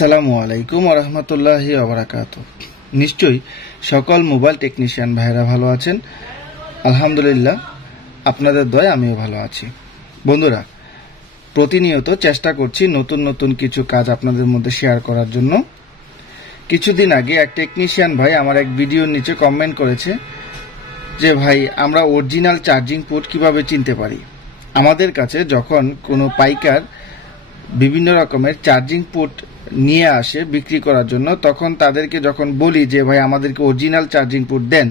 আসসালামু আলাইকুম ওয়া রাহমাতুল্লাহি ওয়া বারাকাতুহু। নিশ্চয়ই সকল মোবাইল টেকনিশিয়ান ভাইরা ভালো আছেন। আলহামদুলিল্লাহ, আপনাদের দয়ায় আমিও ভালো আছি। বন্ধুরা, প্রতিনিয়ত চেষ্টা করছি নতুন নতুন কিছু কাজ আপনাদের মধ্যে শেয়ার করার জন্য। কিছুদিন আগে এক টেকনিশিয়ান ভাই আমার এক ভিডিওর নিচে কমেন্ট করেছে যে ভাই, আমরা অরিজিনাল চার্জিং পোর্ট কিভাবে চিনতে পারি। আমাদের কাছে যখন কোনো পাইকার বিভিন্ন রকমের চার্জিং পোর্ট নিয়ে আসে বিক্রি করার জন্য, তখন তাদেরকে যখন বলি যে ভাই আমাদেরকে অরিজিনাল চার্জিং পোর্ট দেন,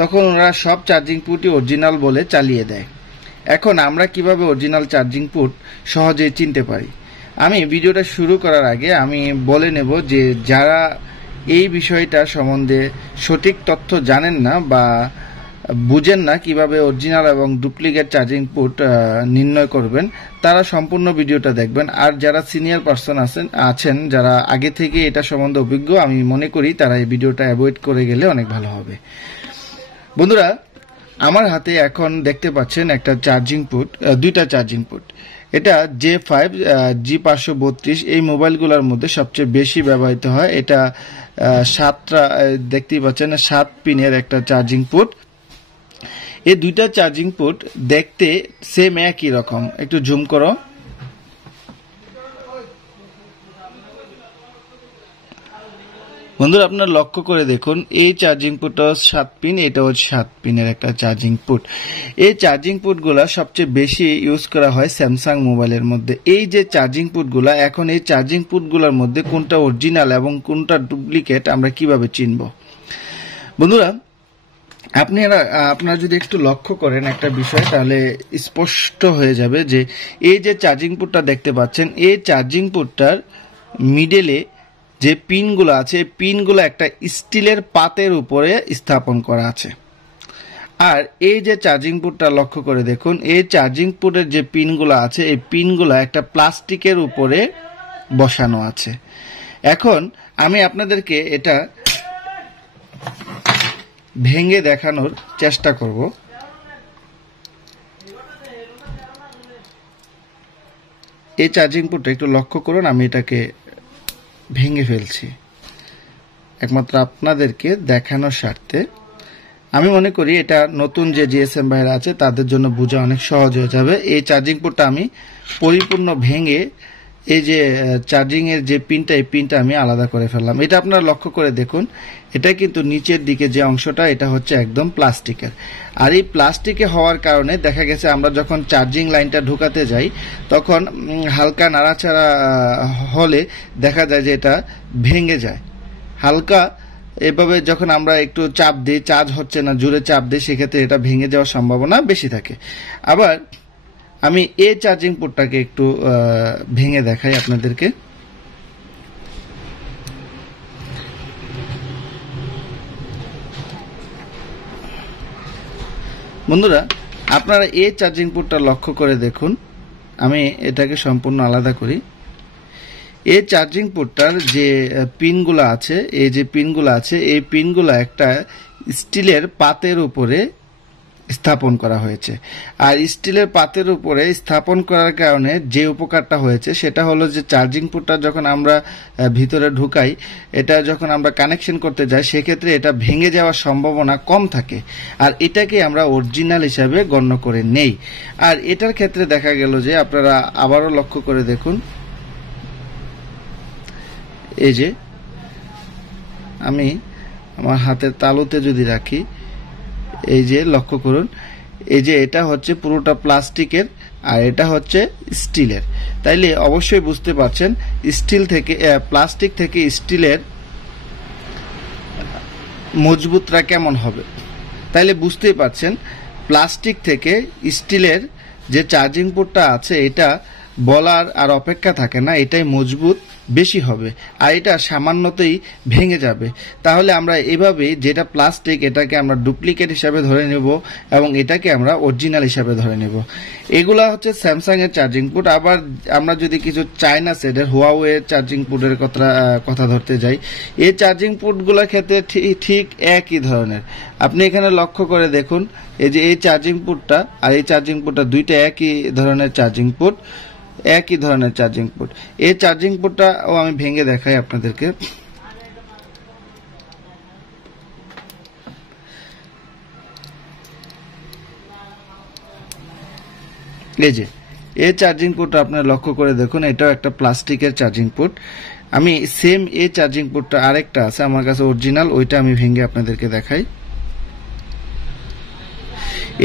তখন ওরা সব চার্জিং পোর্টই অরিজিনাল বলে চালিয়ে দেয়। এখন আমরা কিভাবে অরিজিনাল চার্জিং পোর্ট সহজেই চিনতে পারি? আমি ভিডিওটা শুরু করার আগে আমি বলে নেব যে যারা এই বিষয়টা সম্বন্ধে সঠিক তথ্য জানেন না বা বুঝেন না কিভাবে অরিজিনাল এবং ডুপ্লিকেট চার্জিং পোর্ট নির্ণয় করবেন, তারা সম্পূর্ণ ভিডিওটা দেখবেন। আর যারা সিনিয়র পারসন আছেন যারা আগে থেকে এটা সম্বন্ধে অভিজ্ঞ, আমি মনে করি তারা এই ভিডিওটা অ্যাভয়েড করে গেলে অনেক ভালো হবে। বন্ধুরা, আমার হাতে এখন দেখতে পাচ্ছেন একটা চার্জিং পোর্ট, দুইটা চার্জিং পোর্ট। এটা J5 G532 এই মোবাইলগুলোর মধ্যে সবচেয়ে বেশি ব্যবহৃত হয়। এটা 7টা দেখতেই পাচ্ছেন, 7 পিনের একটা চার্জিং পোর্ট। এই দুইটা চার্জিং পোর্ট দেখতে সেম একই রকম। একটু জুম করো। বন্ধুরা, আপনারা লক্ষ্য করে দেখুন, এই চার্জিং পোর্টটা 7 পিন, এটাও 7 পিনের একটা চার্জিং পোর্ট। এই চার্জিং পোর্টগুলো সবচেয়ে বেশি ইউজ করা হয় স্যামসাং মোবাইলের মধ্যে। এই যে চার্জিং পোর্টগুলো, এখন এই চার্জিং পোর্টগুলোর মধ্যে কোনটা অরিজিনাল এবং কোনটা ডুপ্লিকেট আমরা কিভাবে চিনব? বন্ধুরা, আপনারা যদি একটু লক্ষ্য করেন একটা বিষয়, তাহলে স্পষ্ট হয়ে যাবে যে এই যে চার্জিং পোর্টটা দেখতে পাচ্ছেন, এই চার্জিং পোর্টটার মিডলে যে পিনগুলো আছে, এই পিনগুলো একটা স্টিলের পাতের উপরে স্থাপন করা আছে। আর এই যে চার্জিং পোর্টটা লক্ষ্য করে দেখুন, এই চার্জিং পোর্টের যে পিনগুলো আছে, এই পিনগুলো একটা প্লাস্টিকের উপরে বসানো আছে। এখন আমি আপনাদেরকে এটা ভেঙে দেখানোর চেষ্টা করব। এই চার্জিং পোর্টটা একটু লক্ষ্য করুন, আমি এটাকে ভেঙে ফেলছি একমাত্র আপনাদেরকে দেখানোর স্বার্থে। আমি মনে করি এটা নতুন যে জিএসএম ভাইরা আছে তাদের জন্য বোঝা অনেক সহজ হয়ে যাবে। এই চার্জিং পোর্টটা আমি পরিপূর্ণ ভেঙে এই যে চার্জিং এর যে পিনটা, এই পিনটা আমি আলাদা করে ফেললাম। এটা আপনারা লক্ষ্য করে দেখুন, এটা কিন্তু নিচের দিকে যে অংশটা, এটা হচ্ছে একদম প্লাস্টিকের। আর এই প্লাস্টিকে হওয়ার কারণে দেখা গেছে আমরা যখন চার্জিং লাইনটা ঢুকাতে যাই, তখন হালকা নাড়াচাড়া হলে দেখা যায় যে এটা ভেঙে যায়। হালকা এভাবে যখন আমরা একটু চাপ দিই, চার্জ হচ্ছে না, জোরে চাপ দিই, সেক্ষেত্রে এটা ভেঙে যাওয়ার সম্ভাবনা বেশি থাকে। আবার আমি এই চার্জিং পোর্টটাকে একটু ভেঙে দেখাই আপনাদেরকে। বন্ধুরা, আপনারা এই চার্জিং পোর্টটা লক্ষ্য করে দেখুন। আমি এটাকে সম্পূর্ণ আলাদা করি। এই চার্জিং পোর্টটার যে পিনগুলো আছে, এই যে পিনগুলো আছে, এই পিনগুলো একটা স্টিলের পাতের উপরে স্থাপন করা হয়েছে। আর স্টিলের পাতের উপরে স্থাপন করার কারণে যে উপকারটা হয়েছে সেটা হলো যে চার্জিং পোর্টটা যখন আমরা ভিতরে ঢুকাই, এটা যখন আমরা কানেকশন করতে যাই, সেক্ষেত্রে এটা ভেঙে যাওয়ার সম্ভাবনা কম থাকে। আর এটাকে আমরা অরিজিনাল হিসাবে গণ্য করে নেই। আর এটার ক্ষেত্রে দেখা গেল যে আপনারা আবারও লক্ষ্য করে দেখুন, এই যে আমি আমার হাতের তালুতে যদি রাখি, এই যে লক্ষ্য করুন, এই যে এটা হচ্ছে পুরোটা প্লাস্টিকের আর এটা হচ্ছে স্টিলের। তাইলে অবশ্যই বুঝতে পারছেন স্টিল থেকে প্লাস্টিক থেকে স্টিলের মজবুতটা কেমন হবে। তাইলে বুঝতেই পারছেন প্লাস্টিক থেকে স্টিলের যে চার্জিং পোর্টটা আছে, এটা বলার আর অপেক্ষা থাকে না, এটাই মজবুত বেশি হবে আর এটা সামান্যতেই ভেঙে যাবে। তাহলে আমরা এভাবেই যেটা প্লাস্টিক, এটাকে আমরা ডুপ্লিকেট হিসাবে ধরে নেব এবং এটাকে আমরা অরিজিনাল হিসাবে ধরে নেব। এগুলা হচ্ছে স্যামসাং এর চার্জিং পোর্ট। আবার আমরা যদি কিছু চায়না সেটের হুয়াওয়ে চার্জিং পোর্টের কথা ধরতে যাই, এই চার্জিং পোর্টগুলোর ক্ষেত্রে ঠিক একই ধরনের। আপনি এখানে লক্ষ্য করে দেখুন, এই যে এই চার্জিং পোর্টটা আর এই চার্জিং পোর্টটা দুইটা একই ধরনের চার্জিং পোর্ট। একই ধরনের চার্জিং পোর্ট। এই চার্জিং পোর্টটাও আমি ভেঙে দেখাই আপনাদেরকে। এই যে এই চার্জিং পোর্টটা আপনারা লক্ষ্য করে দেখুন, এটাও একটা প্লাস্টিকের চার্জিং পোর্ট। আমি সেম এই চার্জিং পোর্টটা আরেকটা আছে আমার কাছে অরিজিনাল, ওইটা আমি ভেঙে আপনাদেরকে দেখাই।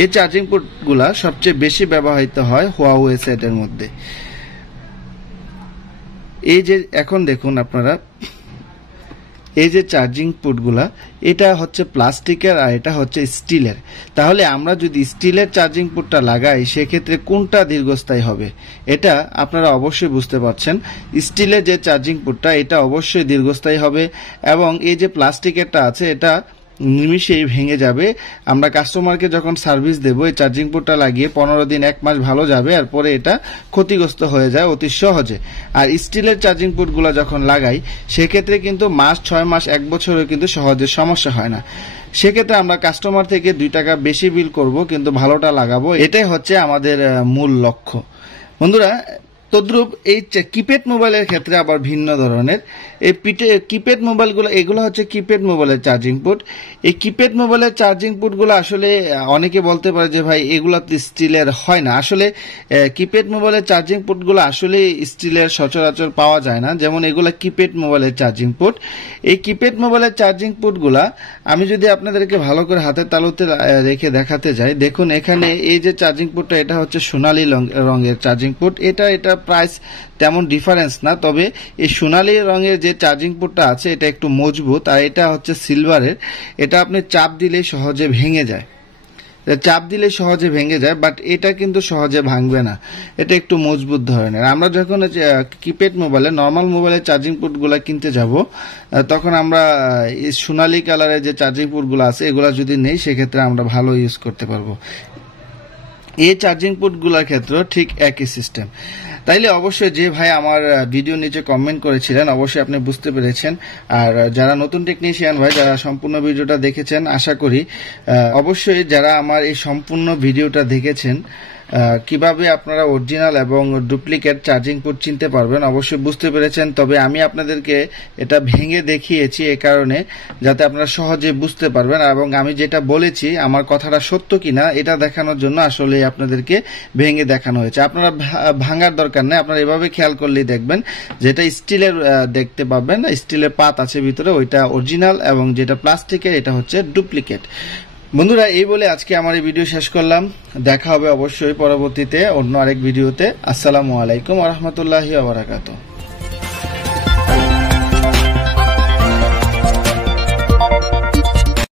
এই চার্জিং পোর্টগুলা সবচেয়ে বেশি ব্যবহৃত হয় হুয়াওয়ে সেটের মধ্যে। এই যে এখন দেখুন আপনারা, এই যে চার্জিং পোর্টগুলা এটা হচ্ছে প্লাস্টিকের আর এটা হচ্ছে স্টিলের। তাহলে আমরা যদি স্টিলের চার্জিং পোর্টটা লাগাই সেক্ষেত্রে কোনটা দীর্ঘস্থায়ী হবে, এটা আপনারা অবশ্যই বুঝতে পারছেন। স্টিলের যে চার্জিং পোর্টটা এটা অবশ্যই দীর্ঘস্থায়ী হবে, এবং এই যে প্লাস্টিকেরটা আছে এটা নিমিশেই ভেঙে যাবে। আমরা কাস্টমারকে যখন সার্ভিস দেব এই চার্জিং পোর্টটা লাগিয়ে 15 দিন 1 মাস ভালো যাবে, আর পরে এটা ক্ষতিগ্রস্ত হয়ে যায় অতি সহজে। আর স্টিলের চার্জিং পোর্টগুলো যখন লাগাই সেক্ষেত্রে কিন্তু মাস 6 মাস 1 বছরেও কিন্তু সহজে সমস্যা হয় না। সেক্ষেত্রে আমরা কাস্টমার থেকে 2 টাকা বেশি বিল করব কিন্তু ভালোটা লাগাবো, এটাই হচ্ছে আমাদের মূল লক্ষ্য। বন্ধুরা, তদ্রূপ এই কিপ্যাড মোবাইলের ক্ষেত্রে আবার ভিন্ন ধরনের। এই কিপ্যাড মোবাইলগুলো, এগুলো হচ্ছে কিপ্যাড মোবাইলের চার্জিং পোর্ট। এই কিপ্যাড মোবাইলের চার্জিং পোর্টগুলো আসলে অনেকে বলতে পারে যে ভাই এগুলো তো স্টিলের হয় না। আসলে কিপ্যাড মোবাইলের চার্জিং পোর্টগুলো আসলে স্টিলের সচরাচর পাওয়া যায় না। যেমন এগুলো কিপ্যাড মোবাইলের চার্জিং পোর্ট। এই কিপ্যাড মোবাইলের চার্জিং পোর্টগুলা আমি যদি আপনাদেরকে ভালো করে হাতের তালুতে রেখে দেখাতে যাই, দেখুন এখানে এই যে চার্জিং পোর্টটা এটা হচ্ছে সোনালী রঙের চার্জিং পোর্ট। এটা প্রাইস তেমন ডিফারেন্স না, তবে এই সোনালী রঙের যে চার্জিং পোর্টটা আছে এটা একটু মজবুত, আর এটা হচ্ছে সিলভারের। এটা আপনি চাপ দিলেই সহজে ভেঙে যায়, বাট এটা কিন্তু সহজে ভাঙবে না, এটা একটু মজবুত ধরনের। আমরা যখন কিপ্যাড মোবাইলে নর্মাল মোবাইলের চার্জিং পোর্টগুলো কিনতে যাব তখন আমরা এই সোনালী কালারের যে চার্জিং পোর্টগুলো আছে এগুলো যদি নেই সেক্ষেত্রে আমরা ভালো ইউজ করতে পারবো। এই চার্জিং পোর্টগুলোর ক্ষেত্রেও ঠিক একই সিস্টেম। তাইলে অবশ্যই যে ভাই আমার ভিডিও নিচে কমেন্ট করেছিলেন অবশ্যই আপনি বুঝতে পেরেছেন। আর যারা নতুন টেকনিশিয়ান ভাই, যারা সম্পূর্ণ ভিডিওটা দেখেছেন, আশা করি অবশ্যই যারা আমার এই সম্পূর্ণ ভিডিওটা দেখেছেন কিভাবে আপনারা অরিজিনাল এবং ডুপ্লিকেট চার্জিং পোর্ট চিনতে পারবেন অবশ্যই বুঝতে পেরেছেন। তবে আমি আপনাদেরকে এটা ভেঙে দেখিয়েছি এই কারণে যাতে আপনারা সহজে বুঝতে পারবেন, এবং আমি যেটা বলেছি আমার কথাটা সত্য কিনা এটা দেখানোর জন্য আসলে আপনাদেরকে ভেঙে দেখানো হয়েছে। আপনারা ভাঙার দরকার নেই, আপনারা এভাবে খেয়াল করলেই দেখবেন যেটা স্টিলের দেখতে পাবেন, স্টিলের পাত আছে ভিতরে, ওইটা অরিজিনাল, এবং যেটা প্লাস্টিকের এটা হচ্ছে ডুপ্লিকেট। বন্ধুরা, এই বলে আজকে আমার এই ভিডিও শেষ করলাম। দেখা হবে অবশ্যই পরবর্তীতে অন্য আরেক ভিডিওতে। আসসালামু আলাইকুম ওয়া রাহমাতুল্লাহি ওয়া বারাকাতুহু।